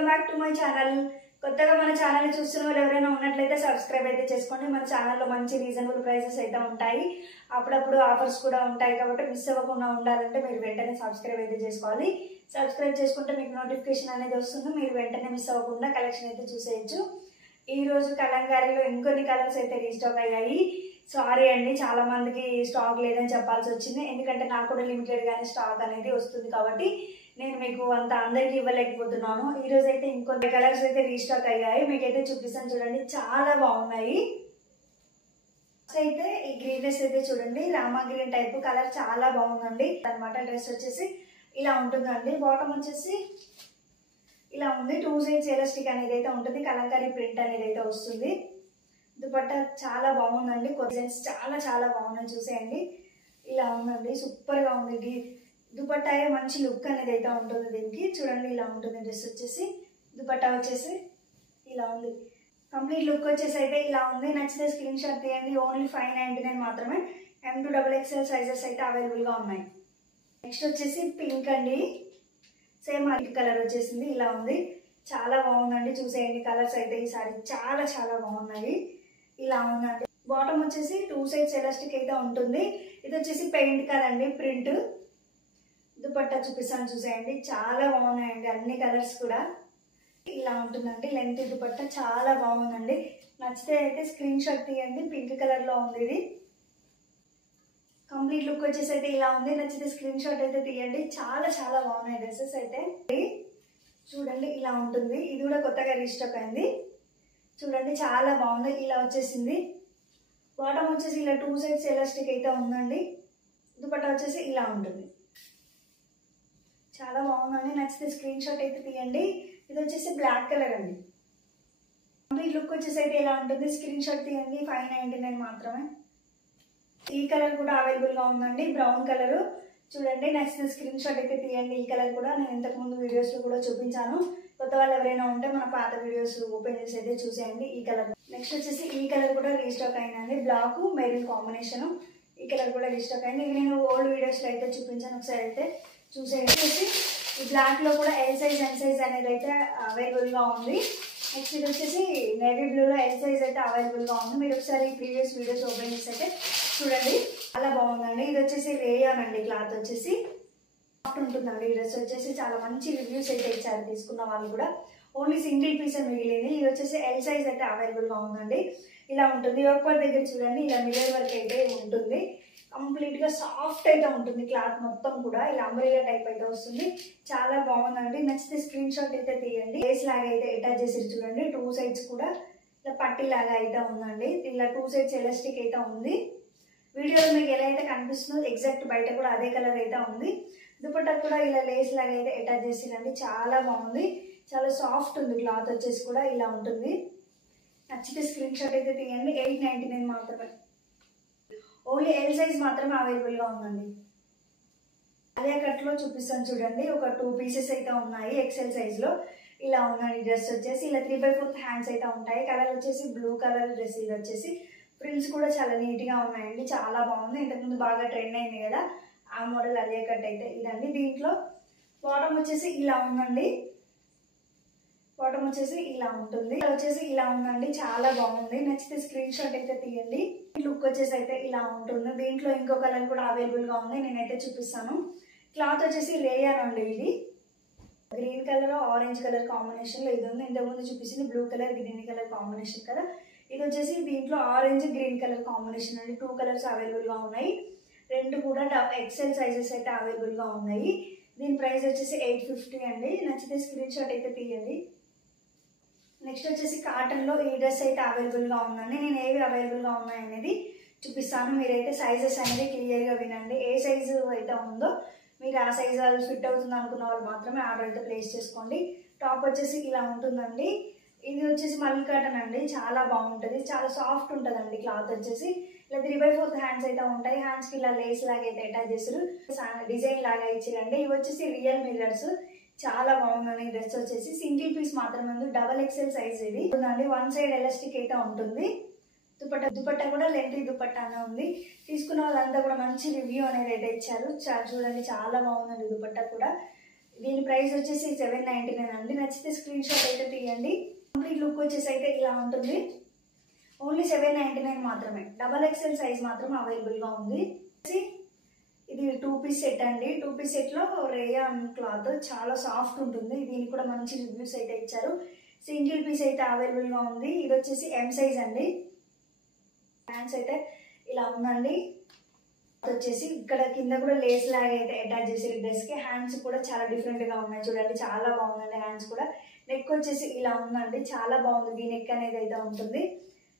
Welcome back to my channel. కొత్తగా మన channel చూస్తున్న వాళ్ళు ఎవరైనా ఉన్నట్లయితే సబ్స్క్రైబ్ అయితే చేసుకోండి. మన ఛానల్లో మంచి రీజనబుల్ ప్రైసెస్ అయితే ఉంటాయి, అప్పుడప్పుడు ఆఫర్స్ కూడా ఉంటాయి. కాబట్టి మిస్ అవ్వకుండా ఉండాలంటే మీరు వెంటనే సబ్స్క్రైబ్ అయితే చేసుకోవాలి. సబ్స్క్రైబ్ చేసుకుంటే మీకు నోటిఫికేషన్ అనేది వస్తుంది, మీరు వెంటనే మిస్ అవ్వకుండా కలెక్షన్ అయితే చూసేయచ్చు. ఈ రోజు కలంకారీలో ఇంకొన్ని కలర్స్ అయితే రీస్టాక్ అయ్యాయి. సారీ అండి, చాలా మందికి స్టాక్ లేదని చెప్పాల్సి వచ్చింది, ఎందుకంటే నాకు కూడా లిమిటెడ్ గానే స్టాక్ అనేది వస్తుంది కాబట్టి నేను మీకు అంత అందరికి ఇవ్వలేకపోతున్నాను. ఈ రోజు అయితే ఇంకొన్ని కలర్స్ అయితే రీస్టాక్ అయ్యాయి, మీకైతే చూపిస్తాను చూడండి, చాలా బాగున్నాయి. అయితే ఈ గ్రీన్ డ్రెస్ అయితే చూడండి, రామా గ్రీన్ టైప్ కలర్ చాలా బాగుందండి అనమాట. డ్రెస్ వచ్చేసి ఇలా ఉంటుందండి, బాటమ్ వచ్చేసి ఇలా ఉంది, 2 సైడ్స్ ఎలాస్టిక్ అనేది అయితే ఉంటుంది, కలంకారీ ప్రింట్ అనేది అయితే వస్తుంది. దుపట్టా చాలా బాగుందండి, డిజైన్స్ చాలా చాలా బాగున్నాయి, చూసేయండి. ఇలా ఉందండి, సూపర్ గా ఉంది. దుపట్టా మంచి లుక్ అనేది అయితే ఉంటుంది దీనికి. చూడండి ఇలా ఉంటుంది డ్రెస్ వచ్చేసి, దుపట్టా వచ్చేసి ఇలా ఉంది. కంప్లీట్ లుక్ వచ్చేసి అయితే ఇలా ఉంది. నచ్చితే స్క్రీన్ షాట్ తీయండి. ఓన్లీ 599 మాత్రమే. M2XXL సైజెస్ అయితే అవైలబుల్ గా ఉన్నాయి. నెక్స్ట్ వచ్చేసి పింక్ అండి, సేమ్ పింక్ కలర్ వచ్చేసింది, ఇలా ఉంది, చాలా బాగుందండి. చూసేయండి కలర్స్ అయితే ఈసారి చాలా చాలా బాగున్నాయి. ఇలా ఉందండి, బాటమ్ వచ్చేసి 2 సైడ్స్ ఎలాస్టిక్ అయితే ఉంటుంది. ఇది వచ్చేసి పెయింట్ కదండి, ప్రింట్. దుపట్టా చూపిస్తాను చూసేయండి, చాలా బాగున్నాయండి అన్ని కలర్స్ కూడా. ఇలా ఉంటుందండి లెంత్ దుపట్టా, చాలా బాగుందండి. నచ్చితే అయితే స్క్రీన్ షాట్ తీయండి. పింక్ కలర్ లో ఉంది ఇది. కంప్లీట్ లుక్ వచ్చేసి అయితే ఇలా ఉంది. నచ్చితే స్క్రీన్ షాట్ అయితే తీయండి. చాలా చాలా బాగున్నాయి డ్రెస్సెస్ అయితే. చూడండి ఇలా ఉంటుంది, ఇది కూడా కొత్తగా రీస్టాక్ అయింది. చూడండి చాలా బాగుంది, ఇలా వచ్చేసింది. బాటమ్ వచ్చేసి ఇలా 2 సైడ్స్ ఎలాస్టిక్ అయితే ఉందండి. దుపట్టా వచ్చేసి ఇలా ఉంటుంది, చాలా బాగుందండి. నచ్చితే స్క్రీన్ షాట్ అయితే తీయండి. ఇది వచ్చేసి బ్లాక్ కలర్ అండి. కంప్లీట్ లుక్ వచ్చేసి అయితే ఇలా ఉంటుంది, స్క్రీన్ షాట్ తీయండి. 599 మాత్రమే. ఈ కలర్ కూడా అవైలబుల్ గా ఉందండి, బ్రౌన్ కలర్. చూడండి నచ్చితే స్క్రీన్ షాట్ అయితే తీయండి. ఈ కలర్ కూడా నేను ఇంతకు ముందు వీడియోస్ లో కూడా చూపించాను. కొత్త వాళ్ళు ఎవరైనా ఉంటే మన పాత వీడియోస్ ఓపెన్ చేసి అయితే చూసేయండి. ఈ కలర్ నెక్స్ట్ వచ్చేసి ఈ కలర్ కూడా రీస్టాక్ అయిందండి, బ్లాక్ మెరూన్ కాంబినేషన్. ఈ కలర్ కూడా రీస్టాక్ అయింది. ఇది నేను ఓల్డ్ వీడియోస్ లో అయితే చూపించాను, ఒకసారి అయితే చూసేయండి. వచ్చేసి ఈ బ్లాక్ లో కూడా ఎల్ సైజ్ ఎన్ సైజ్ అనేది అయితే అవైలబుల్ గా ఉంది. నెక్స్ట్ ఇది వచ్చేసి నేవీ బ్లూ లో ఎల్ సైజ్ అయితే అవైలబుల్ గా ఉంది. మీరు ఒకసారి ప్రీవియస్ వీడియోస్ ఓపెన్ చేసి అయితే చూడండి, చాలా బాగుందండి. ఇది వచ్చేసి రేయాన్ అండి, క్లాత్ వచ్చేసి సాఫ్ట్ ఉంటుందండి. ఈ డ్రెస్ వచ్చేసి చాలా మంచి రివ్యూస్ అయితే ఇచ్చారు తీసుకున్న వాళ్ళు కూడా. ఓన్లీ సింగిల్ పీస్ మిగిలింది. ఇది వచ్చేసి ఎల్ సైజ్ అయితే అవైలబుల్ గా ఉందండి. ఇలా ఉంటుంది, ఒక్కరి దగ్గర చూడండి ఇలా మిర్రర్ వర్క్ అయితే ఉంటుంది. కంప్లీట్ గా సాఫ్ట్ అయితే ఉంటుంది, క్లాత్ మొత్తం కూడా ఇలా అంబ్రెల్లా టైప్ అయితే వస్తుంది, చాలా బాగుందండి. నచ్చితే స్క్రీన్ షాట్ అయితే తీయండి. లేస్ లాగా అయితే అటాచ్ చేసి చూడండి, 2 సైడ్స్ కూడా ఇలా పట్టి లాగా అయితే ఉందండి. ఇలా 2 సైడ్స్ ఎలాస్టిక్ అయితే ఉంది. వీడియోలో మీకు ఎలా అయితే కనిపిస్తుందో ఎగ్జాక్ట్ బయట కూడా అదే కలర్ అయితే ఉంది. దుపట్టా కూడా ఇలా లేస్ లాగా అయితే అటాచ్ చేసిందండి, చాలా బాగుంది, చాలా సాఫ్ట్ ఉంది. క్లాత్ వచ్చేసి కూడా ఇలా ఉంటుంది. నచ్చితే స్క్రీన్ షాట్ అయితే తీయండి. 899 మాత్రమే. ఓన్లీ ఎల్ సైజ్ మాత్రమే అవైలబుల్ గా ఉందండి. అదే కట్ లో చూపిస్తాను చూడండి, ఒక 2 పీసెస్ అయితే ఉన్నాయి ఎక్సెల్ సైజ్ లో. ఇలా ఉందండి డ్రెస్ వచ్చేసి, ఇలా 3/4 హ్యాండ్స్ అయితే ఉంటాయి. కలర్ వచ్చేసి బ్లూ కలర్ డ్రెస్. ఇది వచ్చేసి ఫ్రిల్స్ కూడా చాలా నీట్ గా ఉన్నాయండి, చాలా బాగుంది. ఇంతకుముందు బాగా ట్రెండ్ అయింది కదా ఆ మోడల్, అదే కట్ అయితే ఇదండి. దీంట్లో బాటమ్ వచ్చేసి ఇలా ఉందండి, బాటమ్ వచ్చేసి ఇలా ఉంటుంది, వచ్చేసి ఇలా ఉందండి, చాలా బాగుంది. నచ్చితే స్క్రీన్ షాట్ అయితే తీయండి. లుక్ వచ్చేసి అయితే ఇలా ఉంటుంది. దీంట్లో ఇంకో కలర్ కూడా అవైలబుల్ గా ఉంది, నేనైతే చూపిస్తాను. క్లాత్ వచ్చేసి రేయాన్ అండి. ఇది green colour orange colour combination లో ఇది ఉంది. ఇంతకుముందు చూపించింది blue colour green colour combination కదా, ఇది వచ్చేసి దీంట్లో ఆరెంజ్ గ్రీన్ కలర్ కాంబినేషన్ అండి. 2 కలర్స్ అవైలబుల్ గా ఉన్నాయి. 2 కూడా ఎక్సెల్ సైజెస్ అయితే అవైలబుల్ గా ఉన్నాయి. దీని ప్రైస్ వచ్చేసి 850 అండి. నచ్చితే స్క్రీన్ షాట్ అయితే తీయండి. నెక్స్ట్ వచ్చేసి కాటన్ లో ఈ డ్రెస్ అయితే అవైలబుల్ గా ఉందండి. నేను ఏవి అవైలబుల్ గా ఉన్నాయి అనేది చూపిస్తాను, మీరైతే సైజెస్ అనేది క్లియర్ గా వినండి. ఏ సైజు అయితే ఉందో మీరు ఆ సైజ్ ఫిట్ అవుతుంది అనుకున్న వాళ్ళు మాత్రమే ఆర్డర్ అయితే ప్లేస్ చేసుకోండి. టాప్ వచ్చేసి ఇలా ఉంటుందండి. ఇది వచ్చేసి మల్ కాటన్ అండి, చాలా బాగుంటుంది, చాలా సాఫ్ట్ ఉంటుందండి. క్లాత్ వచ్చేసి ఇలా 3/4 హ్యాండ్స్ అయితే ఉంటాయి. హ్యాండ్స్ కి ఇలా లేస్ లాగా అయితే అటాచ్ చేస్తారు, డిజైన్ లాగా ఇచ్చిరండి. ఇవి వచ్చేసి రియల్ మిర్రర్స్, చాలా బాగుందండి. డ్రెస్ వచ్చేసి సింగిల్ పీస్ మాత్రమే ఉంది, డబల్ ఎక్సెల్ సైజ్ ఇది ఉందండి. 1 సైడ్ ఎలాస్టిక్ అయితే ఉంటుంది. దుపట్టా కూడా లెంత్ దుపట్టానే ఉంది. తీసుకున్న వాళ్ళంతా కూడా మంచి రివ్యూ అనేది అయితే ఇచ్చారు. చూడండి చాలా బాగుందండి దుపట్టా కూడా. దీని ప్రైస్ వచ్చేసి 799 అండి. నచ్చితే స్క్రీన్ షాట్ అయితే తీయండి. కంప్లీట్ లుక్ వచ్చేసి అయితే ఇలా ఉంటుంది. ఓన్లీ 799 మాత్రమే. XXL సైజ్ మాత్రం అవైలబుల్గా ఉంది. ఇది 2 పీస్ సెట్ అండి. 2 పీస్ సెట్లో రేయాన్ క్లాత్ చాలా సాఫ్ట్ ఉంటుంది. దీనికి కూడా మంచి రివ్యూస్ అయితే ఇచ్చారు. సింగిల్ పీస్ అయితే అవైలబుల్గా ఉంది. ఇది వచ్చేసి M సైజ్ అండి. హ్యాండ్స్ అయితే ఇలా ఉందండి. వచ్చేసి ఇక్కడ కింద కూడా లేస్ లాగా అయితే అటాచ్ చేసారు డ్రెస్కి. హ్యాండ్స్ కూడా చాలా డిఫరెంట్గా ఉన్నాయి చూడండి, చాలా బాగుందండి. హ్యాండ్స్ కూడా నెక్ వచ్చేసి ఇలా ఉందండి, చాలా బాగుంది. వీ నెక్ అనేది అయితే ఉంటుంది.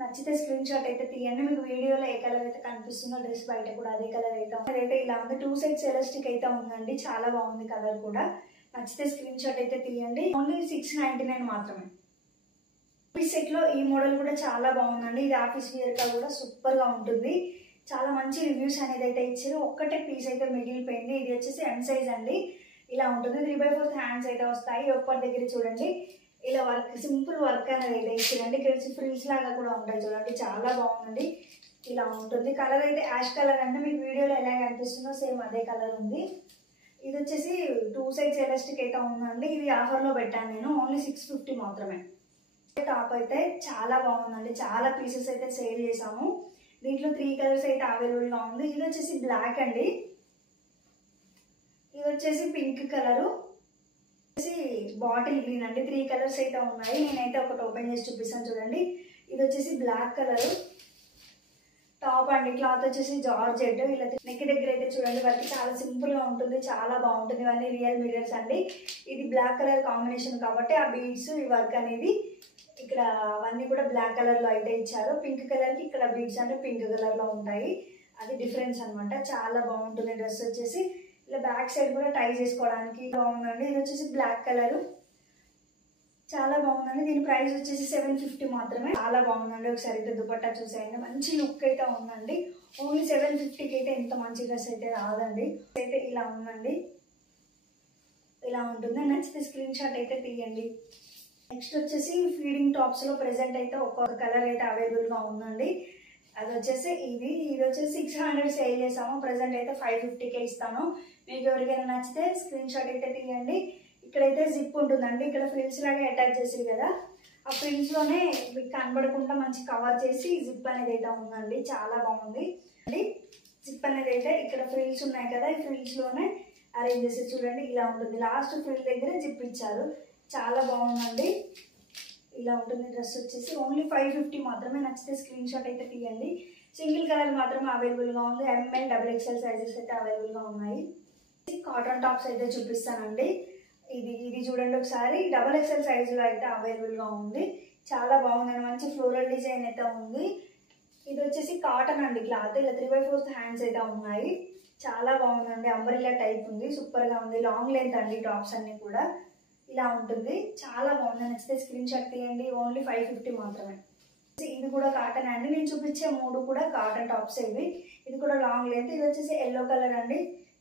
నచ్చితే స్క్రీన్ షాట్ అయితే తీయండి. మీకు వీడియోలో ఏ కలర్ అయితే కనిపిస్తుందో డ్రెస్ బయట కూడా అదే కలర్ అయితే అదైతే ఇలా ఉంది. 2 సైడ్స్ ఎలాస్టిక్ అయితే ఉందండి, చాలా బాగుంది కలర్ కూడా. నచ్చితే స్క్రీన్ షాట్ అయితే తీయండి. ఓన్లీ 699 మాత్రమే. పీస్ సెట్లో ఈ మోడల్ కూడా చాలా బాగుందండి. ఇది ఆఫీస్ వేర్గా కూడా సూపర్గా ఉంటుంది. చాలా మంచి రివ్యూస్ అనేది అయితే ఇచ్చారు. ఒక్కటే పీస్ అయితే మిగిలిపోయింది. ఇది వచ్చేసి M సైజ్ అండి. ఇలా ఉంటుంది. 3/4 హ్యాండ్స్ అయితే వస్తాయి. ఒక్కటి దగ్గర చూడండి ఇలా వర్క్, సింపుల్ వర్క్ అనేది అయితే ఇచ్చారండి. ఇక్కడ ఫ్రిల్స్ లాగా కూడా ఉంటాయి చూడండి, చాలా బాగుందండి. ఇలా ఉంటుంది. కలర్ అయితే యాష్ కలర్ అంటే మీకు వీడియోలో ఎలా కనిపిస్తుందో సేమ్ అదే కలర్ ఉంది. ఇది వచ్చేసి 2 సైడ్స్ ఎలాస్టిక్ అయితే ఉందండి. ఇది ఆఫర్లో పెట్టాను నేను. ఓన్లీ 650 మాత్రమే. టాప్ అయితే చాలా బాగుందండి. చాలా పీసెస్ అయితే సేల్ చేసాము. దీంట్లో 3 కలర్స్ అయితే అవైలబుల్గా ఉంది. ఇది వచ్చేసి బ్లాక్ అండి. ఇది వచ్చేసి పింక్ కలరు, బాటిల్ గ్రీన్ అండి. 3 కలర్స్ అయితే ఉన్నాయి. నేనైతే ఒకటి ఓపెన్ చేసి చూపిస్తాను చూడండి. ఇది వచ్చేసి బ్లాక్ కలరు టాప్ అండి. క్లాత్ వచ్చేసి జార్జెట్. ఇలా నెక్ దగ్గర అయితే చూడండి వర్క్ చాలా సింపుల్ గా ఉంటుంది, చాలా బాగుంటుంది. ఇవన్నీ రియల్ మిర్రర్స్ అండి. ఇది బ్లాక్ కలర్ కాంబినేషన్ కాబట్టి ఆ బీడ్స్, ఈ వర్క్ అనేది ఇక్కడ అవన్నీ కూడా బ్లాక్ కలర్ లో అయితే ఇచ్చారు. పింక్ కలర్ కి ఇక్కడ బీడ్స్ అంటే పింక్ కలర్ లో ఉంటాయి. అది డిఫరెన్స్ అనమాట. చాలా బాగుంటుంది డ్రెస్ వచ్చేసి. ఇలా బ్యాక్ సైడ్ కూడా టై చేసుకోవడానికి బాగుందండి. ఇది వచ్చేసి బ్లాక్ కలర్, చాలా బాగుందండి. దీని ప్రైస్ వచ్చేసి 750 మాత్రమే. చాలా బాగుందండి. ఒకసారి అయితే దుపట్టా చూసేయండి, మంచి లుక్ అయితే ఉందండి. ఓన్లీ 750కి అయితే ఇంత మంచి డ్రెస్ అయితే రాదండి. అయితే ఇలా ఉందండి, ఇలా ఉంటుంది. నచ్చితే స్క్రీన్ షాట్ అయితే తీయండి. నెక్స్ట్ వచ్చేసి ఫీడింగ్ టాప్స్ లో ప్రెసెంట్ అయితే ఒక్కొక్క కలర్ అయితే అవైలబుల్ గా ఉందండి. అది వచ్చేసి ఇది వచ్చేసి 600 సేల్ చేసాము. ప్రెసెంట్ అయితే 550కే ఇస్తాను. మీకు ఎవరికైనా నచ్చితే స్క్రీన్ షాట్ అయితే తీయండి. ఇక్కడైతే జిప్ ఉంటుందండి. ఇక్కడ ఫ్రిల్స్ లాగా అటాచ్ చేసారు కదా, ఆ ఫ్రిల్స్ లోనే మీకు కనబడకుండా మంచి కవర్ చేసి జిప్ అనేది అయితే ఉందండి. చాలా బాగుంది అండి. జిప్ అనేది అయితే ఇక్కడ ఫ్రిల్స్ ఉన్నాయి కదా, ఈ ఫ్రిల్స్ లోనే అరేంజ్ చేసి చూడండి ఇలా ఉంటుంది. లాస్ట్ ఫ్రిల్ దగ్గర జిప్ ఇచ్చారు. చాలా బాగుందండి. ఇలా ఉంటుంది డ్రెస్ వచ్చేసి. ఓన్లీ 550 మాత్రమే. నచ్చితే స్క్రీన్ షాట్ అయితే తీయండి. సింగిల్ కలర్ మాత్రమే అవైలబుల్గా ఉంది. ML XXL సైజెస్ అయితే అవైలబుల్గా ఉన్నాయి. కాటన్ టాప్స్ అయితే చూపిస్తానండి. ఇది చూడండి ఒకసారి. XXL సైజులో అయితే అవైలబుల్గా ఉంది. చాలా బాగుందండి. మంచి ఫ్లోరల్ డిజైన్ అయితే ఉంది. ఇది వచ్చేసి కాటన్ అండి క్లాత్. ఇలా 3/4 హ్యాండ్స్ అయితే ఉన్నాయి. చాలా బాగుందండి. అంబ్రెల్లా టైప్ ఉంది, సూపర్గా ఉంది. లాంగ్ లెంత్ అండి టాప్స్ అన్ని కూడా. ఇలా ఉంటుంది, చాలా బాగుంది. నచ్చితే స్క్రీన్ షాట్ తీయండి. ఓన్లీ 550 మాత్రమే. ఇది కూడా కాటన్ అండి. నేను చూపించే 3 కూడా కాటన్ టాప్స్ ఇవి. ఇది కూడా లాంగ్ లెంత్. ఇది వచ్చేసి ఎల్లో కలర్ అండి,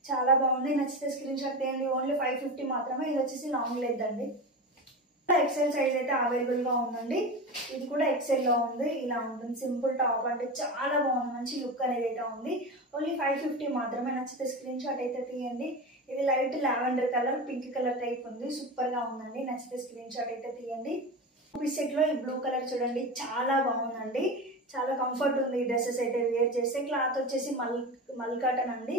చాలా బాగుంది. నచ్చితే స్క్రీన్ షాట్ తీయండి. ఓన్లీ 550 మాత్రమే. ఇది వచ్చేసి లాంగ్ లెంత్ అండి. XL సైజ్ అయితే అవైలబుల్గా ఉందండి. ఇది కూడా XL లో ఉంది. ఇలా ఉంటుంది. సింపుల్ టాప్ అంటే చాలా బాగుంది. మంచి లుక్ అనేది అయితే ఉంది. ఓన్లీ 550 మాత్రమే. నచ్చితే స్క్రీన్ షాట్ అయితే తీయండి. ఇది light lavender colour, pink colour type ఉంది. సూపర్ గా ఉందండి. నచ్చితే స్క్రీన్ షాట్ అయితే తీయండి. పీస్ సెట్ లో ఈ బ్లూ కలర్ చూడండి, చాలా బాగుందండి. చాలా కంఫర్ట్ ఉంది ఈ డ్రెస్సెస్ అయితే వేర్ చేస్తే. క్లాత్ వచ్చేసి మల్ కాటన్ అండి.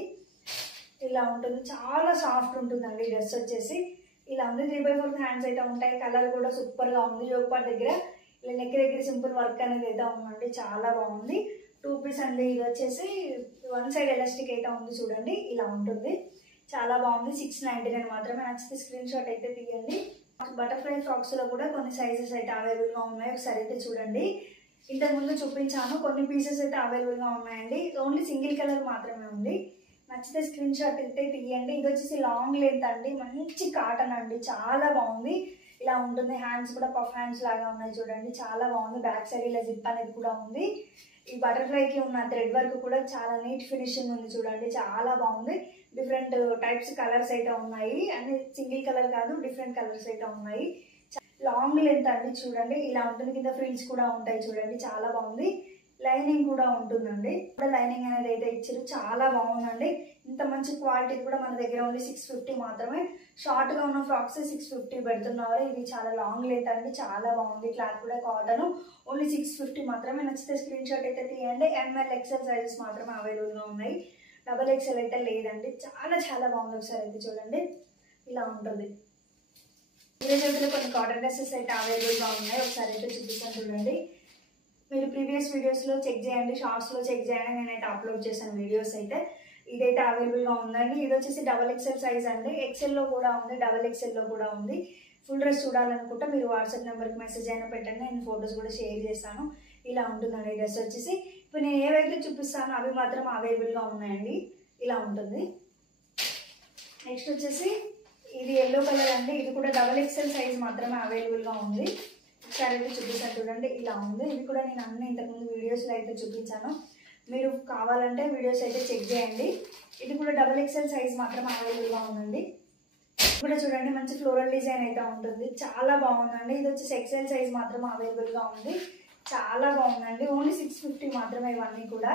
ఇలా ఉంటుంది, చాలా సాఫ్ట్ ఉంటుందండి డ్రెస్ వచ్చేసి. ఇలా ఉంది. 3/4 హ్యాండ్స్ అయితే ఉంటాయి. కలర్ కూడా సూపర్ గా ఉంది. యోగపాట్ దగ్గర ఇలా నెక్ దగ్గర సింపుల్ వర్క్ అనేది అయితే ఉందండి. చాలా బాగుంది. 2 పీస్ అండి. ఇది వచ్చేసి 1 సైడ్ ఎలాస్టిక్ అయితే ఉంది చూడండి, ఇలా ఉంటుంది. చాలా బాగుంది. 699 మాత్రమే. నచ్చితే స్క్రీన్ షాట్ అయితే తీయండి. బటర్ఫ్లై ఫ్రాక్స్ లో కూడా కొన్ని సైజెస్ అయితే అవైలబుల్ గా ఉన్నాయి. ఒకసారి అయితే చూడండి. ఇంతకుముందు చూపించాను, కొన్ని పీసెస్ అయితే అవైలబుల్ గా ఉన్నాయండి. ఓన్లీ సింగిల్ కలర్ మాత్రమే ఉంది. నచ్చితే స్క్రీన్ షాట్ అయితే తీయండి. ఇది వచ్చేసి లాంగ్ లెంత్ అండి, మంచి కాటన్ అండి, చాలా బాగుంది. ఇలా ఉంటుంది. హ్యాండ్స్ కూడా పఫ్ హ్యాండ్స్ లాగా ఉన్నాయి చూడండి, చాలా బాగుంది. బ్యాక్ సైడ్ ఇలా జిప్ అనేది కూడా ఉంది. ఈ బటర్ఫ్లైకి ఉన్న థ్రెడ్ వర్క్ కూడా చాలా నీట్ ఫినిషింగ్ ఉంది చూడండి, చాలా బాగుంది. డిఫరెంట్ టైప్స్ కలర్స్ అయితే ఉన్నాయి. అన్ని సింగిల్ కలర్ కాదు, డిఫరెంట్ కలర్స్ అయితే ఉన్నాయి. లాంగ్ లెంత్ అండి చూడండి, ఇలా ఉంటుంది. కింద ఫ్రిల్స్ కూడా ఉంటాయి చూడండి, చాలా బాగుంది. లైనింగ్ కూడా ఉంటుందండి. లైనింగ్ అనేది అయితే ఇచ్చారు, చాలా బాగుందండి. ఇంత మంచి క్వాలిటీ కూడా మన దగ్గర ఓన్లీ 650 మాత్రమే. షార్ట్గా ఉన్న ఫ్రాక్స్ 650 పెడుతున్నారు. ఇది చాలా లాంగ్ లెంత్ అండి, చాలా బాగుంది. క్లాత్ కూడా కాటన్, ఓన్లీ 650 మాత్రమే. నచ్చితే స్క్రీన్ షాట్ అయితే తీయండి. ML XL సైజెస్ మాత్రమే అవైలబుల్గా ఉన్నాయి. XXL అయితే లేదండి. చాలా చాలా బాగుంది. ఒకసారి అయితే చూడండి, ఇలా ఉంటుంది. ఈరోజు కొన్ని కాటన్ డ్రెస్సెస్ అయితే అవైలబుల్గా ఉన్నాయి. ఒకసారి అయితే చూపిస్తాను చూడండి. మీరు ప్రీవియస్ వీడియోస్లో చెక్ చేయండి, షార్ట్స్లో చెక్ చేయండి. నేనైతే అప్లోడ్ చేశాను వీడియోస్ అయితే. ఇదైతే అవైలబుల్గా ఉందండి. ఇది వచ్చేసి XXL సైజ్ అండి. ఎక్సెల్లో కూడా ఉంది, XXLలో కూడా ఉంది. ఫుల్ డ్రెస్ చూడాలనుకుంటే మీరు వాట్సాప్ నెంబర్కి మెసేజ్ అయినా పెట్టండి, నేను ఫొటోస్ కూడా షేర్ చేస్తాను. ఇలా ఉంటుందండి ఈ డ్రెస్ వచ్చేసి. ఇప్పుడు నేను ఏవైతే చూపిస్తానో అవి మాత్రం అవైలబుల్గా ఉన్నాయండి. ఇలా ఉంటుంది. నెక్స్ట్ వచ్చేసి ఇది ఎల్లో కలర్ అండి. ఇది కూడా XXL సైజ్ మాత్రమే అవైలబుల్గా ఉంది. ఒకసారి అయితే చూపిస్తాను చూడండి, ఇలా ఉంది. ఇది కూడా నేను అన్ని ఇంతకుముందు వీడియోస్లో అయితే చూపించాను. మీరు కావాలంటే వీడియోస్ అయితే చెక్ చేయండి. ఇది కూడా XXL సైజ్ మాత్రం అవైలబుల్గా ఉందండి. కూడా చూడండి, మంచి ఫ్లోరల్ డిజైన్ అయితే ఉంటుంది. చాలా బాగుందండి. ఇది వచ్చేసి XL సైజ్ మాత్రం అవైలబుల్గా ఉంది. చాలా బాగుందండి. ఓన్లీ 650 మాత్రమే ఇవన్నీ కూడా.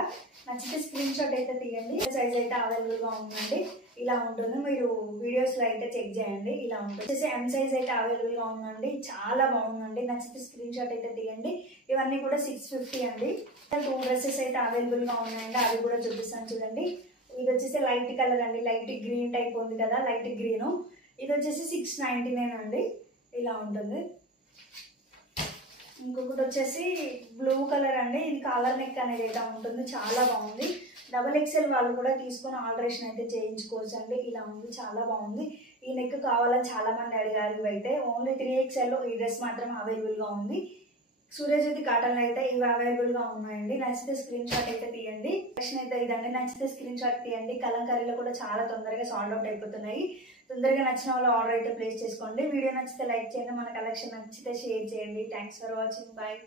నచ్చితే స్క్రీన్ షాట్ అయితే తీయండి. సైజ్ అయితే అవైలబుల్గా ఉందండి. ఇలా ఉంటుంది. మీరు వీడియోస్లో అయితే చెక్ చేయండి. ఇలా ఉంటుంది. వచ్చేసి M సైజ్ అయితే అవైలబుల్గా ఉందండి. చాలా బాగుందండి. నచ్చితే స్క్రీన్ షాట్ అయితే తీయండి. ఇవన్నీ కూడా 650 అండి. 2 డ్రెస్సెస్ అయితే అవైలబుల్గా ఉన్నాయండి. అవి కూడా చూపిస్తాను చూడండి. ఇది వచ్చేసి లైట్ కలర్ అండి. లైట్ గ్రీన్ టైప్ ఉంది కదా, లైట్ గ్రీన్. ఇది వచ్చేసి 699 అండి. ఇలా ఉంటుంది. ఇంకొకటి వచ్చేసి బ్లూ కలర్ అండి. ఇది కాలర్ నెక్ అనేది అయితే ఉంటుంది. చాలా బాగుంది. XXL వాళ్ళు కూడా తీసుకొని ఆల్టరేషన్ అయితే చేయించుకోవచ్చు అండి. ఇలా ఉంది, చాలా బాగుంది. ఈ నెక్ కావాలని చాలా మంది అడిగారు. ఇవైతే ఓన్లీ 3XL ఈ డ్రెస్ మాత్రం అవైలబుల్గా ఉంది. సూర్యజ్యోతి కాటన్లో అయితే ఇవి అవైలబుల్గా ఉన్నాయండి. నచ్చితే స్క్రీన్ షాట్ అయితే తీయండి. కలెక్షన్ అయితే ఇదండి. నచ్చితే స్క్రీన్ షాట్ తీయండి. కలంకారీలో కూడా చాలా తొందరగా సాల్డ్ అవుట్ అయిపోతున్నాయి. తొందరగా నచ్చిన వాళ్ళు ఆర్డర్ అయితే ప్లేస్ చేసుకోండి. వీడియో నచ్చితే లైక్ చేయండి. మన కలెక్షన్ నచ్చితే షేర్ చేయండి. Thanks for watching. బాయ్.